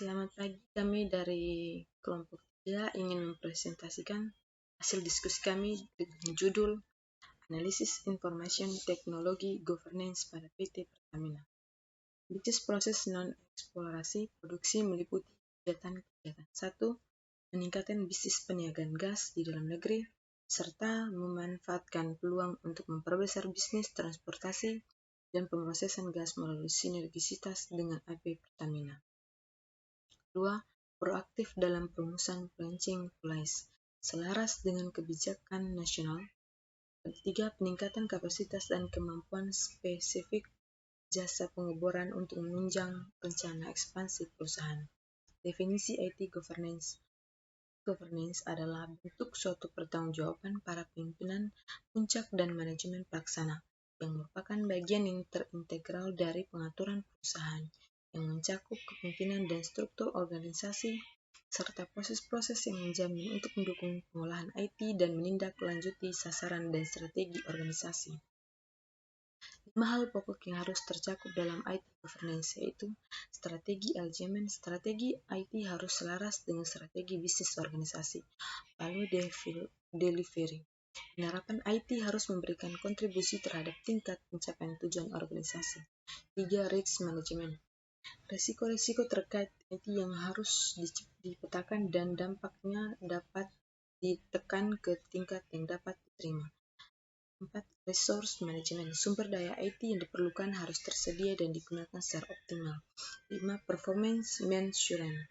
Selamat pagi, kami dari kelompok 3 ingin mempresentasikan hasil diskusi kami dengan judul Analisis Information Technology Governance pada PT Pertamina. Bisnis proses non-eksplorasi produksi meliputi kegiatan 1. Meningkatkan bisnis peniagaan gas di dalam negeri, serta memanfaatkan peluang untuk memperbesar bisnis transportasi dan pemrosesan gas melalui sinergisitas dengan IP Pertamina. 2. Proaktif dalam perumusan Planning Policy selaras dengan kebijakan nasional. 3. Peningkatan kapasitas dan kemampuan spesifik jasa pengeboran untuk menunjang rencana ekspansi perusahaan. Definisi IT Governance. Governance adalah bentuk suatu pertanggungjawaban para pimpinan, puncak, dan manajemen pelaksana yang merupakan bagian yang terintegral dari pengaturan perusahaan yang mencakup kepemimpinan dan struktur organisasi, serta proses-proses yang menjamin untuk mendukung pengolahan IT dan menindaklanjuti sasaran dan strategi organisasi. 5 hal pokok yang harus tercakup dalam IT governance yaitu strategi manajemen. Strategi IT harus selaras dengan strategi bisnis organisasi. Lalu delivery. Penerapan IT harus memberikan kontribusi terhadap tingkat pencapaian tujuan organisasi. 3. Risk management. Risiko-risiko terkait IT yang harus dipetakan dan dampaknya dapat ditekan ke tingkat yang dapat diterima. 4. Resource management. Sumber daya IT yang diperlukan harus tersedia dan digunakan secara optimal. 5. Performance management.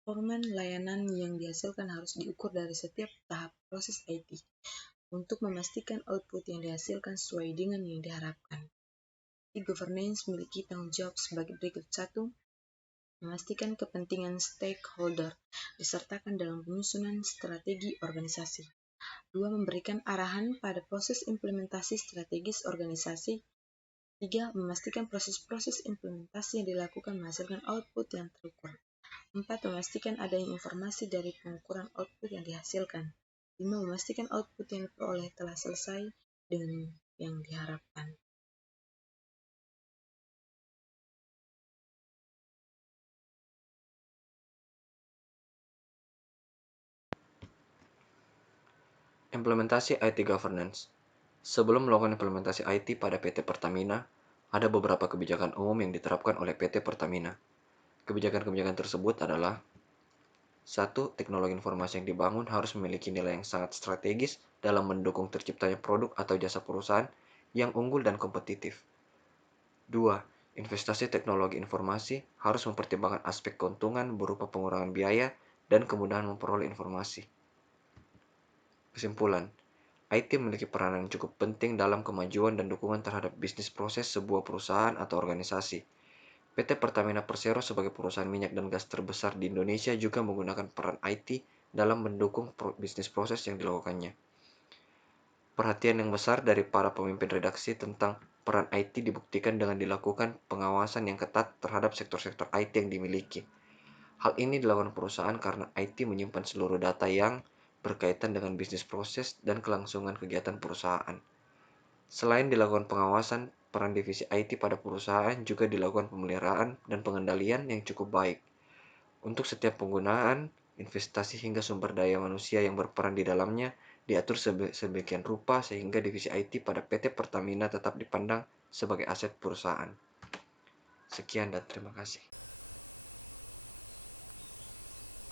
Performa layanan yang dihasilkan harus diukur dari setiap tahap proses IT untuk memastikan output yang dihasilkan sesuai dengan yang diharapkan. Governance memiliki tanggung jawab sebagai berikut. 1. Memastikan kepentingan stakeholder disertakan dalam penyusunan strategi organisasi. 2. Memberikan arahan pada proses implementasi strategis organisasi. 3. Memastikan proses-proses implementasi yang dilakukan menghasilkan output yang terukur. 4. Memastikan adanya informasi dari pengukuran output yang dihasilkan. 5. Memastikan output yang diperoleh telah selesai dengan yang diharapkan. Implementasi IT Governance. Sebelum melakukan implementasi IT pada PT Pertamina, ada beberapa kebijakan umum yang diterapkan oleh PT Pertamina. Kebijakan-kebijakan tersebut adalah 1. Teknologi informasi yang dibangun harus memiliki nilai yang sangat strategis dalam mendukung terciptanya produk atau jasa perusahaan yang unggul dan kompetitif. 2. Investasi teknologi informasi harus mempertimbangkan aspek keuntungan berupa pengurangan biaya dan kemudahan memperoleh informasi. Kesimpulan, IT memiliki peranan yang cukup penting dalam kemajuan dan dukungan terhadap bisnis proses sebuah perusahaan atau organisasi. PT Pertamina Persero sebagai perusahaan minyak dan gas terbesar di Indonesia juga menggunakan peran IT dalam mendukung bisnis proses yang dilakukannya. Perhatian yang besar dari para pemimpin redaksi tentang peran IT dibuktikan dengan dilakukan pengawasan yang ketat terhadap sektor-sektor IT yang dimiliki. Hal ini dilakukan perusahaan karena IT menyimpan seluruh data yang berkaitan dengan bisnis proses dan kelangsungan kegiatan perusahaan. Selain dilakukan pengawasan, peran divisi IT pada perusahaan juga dilakukan pemeliharaan dan pengendalian yang cukup baik. Untuk setiap penggunaan, investasi hingga sumber daya manusia yang berperan di dalamnya diatur sedemikian rupa sehingga divisi IT pada PT Pertamina tetap dipandang sebagai aset perusahaan. Sekian dan terima kasih.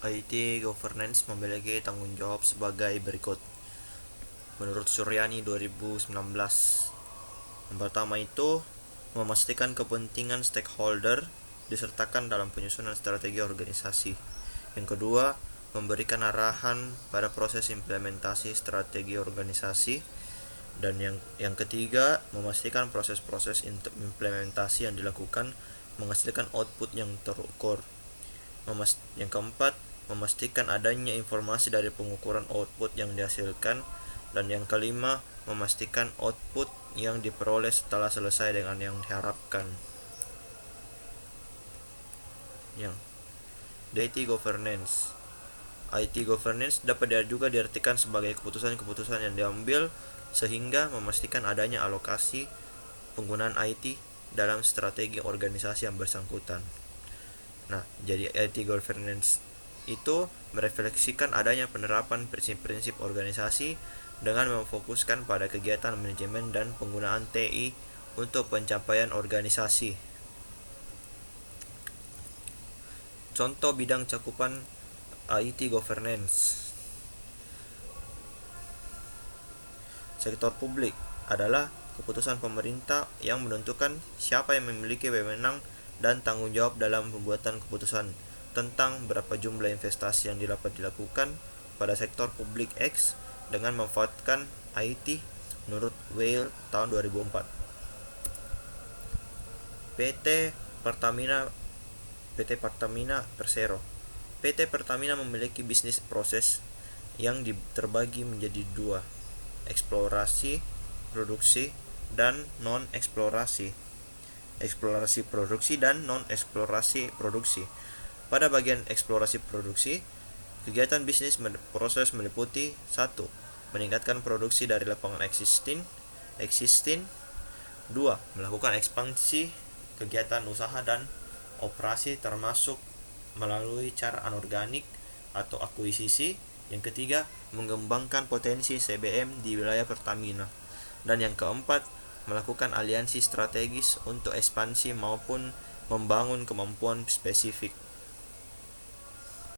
IT Governance memiliki tanggung jawab sebagai berikut. Menurut Suryani 2019, yang pertama itu memastikan kepentingan stakeholder disertakan dalam penyusunan strategi organisasi. Yang kedua, memberikan arahan pada proses implementasi strategi organisasi. Dan yang ketiga, memastikan proses-proses implementasi yang dilakukan menghasilkan output yang terukur. Yang keempat, memastikan adanya informasi dari pengukuran output yang dihasilkan. Dan yang kelima, memastikan output yang diperoleh setelah selesai dengan yang diharapkan. IT Governance. IT Governance dapat juga diartikan sebagai keputusan-keputusan yang diambil sehingga memastikan adanya alokasi penggunaan IT dalam strategi organisasi yang bersangkutan. Nah, jadi IT governance itu merefleksikan adanya penerapan prinsip-prinsip organisasi dengan memfokuskan pada kegiatan manajemen dan penggunaan TI untuk pencapaian organisasi. Contoh bidang cakupan IT governance. Sektor publik adalah keputusan pemerintah yang menentukan siapa yang memiliki wewenang dan tanggung jawab dalam pembuatan keputusan tentang berapa jumlah investasi yang dapat dilakukan pada sektor publik X dengan memanfaatkan IT menurut Weil tahun 2004. PT Pertamina Persero. PT Pertamina memiliki bisnis proses yang terbagi menjadi dua, eksplorasi produksi dan non-eksplorasi. Eksplorasi produksi dan non-eksplorasi produksi. Pada bagian eksplorasi produksi, kegiatan bisnis proses meliputi 1. Meningkatkan produksi dari lapangan existing. 2. Melakukan ekspansi kegiatan usaha dan operasi termasuk melalui cara anorganik atau akuisisi. Yang ketiga, mengembangkan potensi CBM di wilayah Pertamina. Dan yang keempat, melakukan aliansi strategis untuk ekspansi maupun membangun kemampuan spesifik.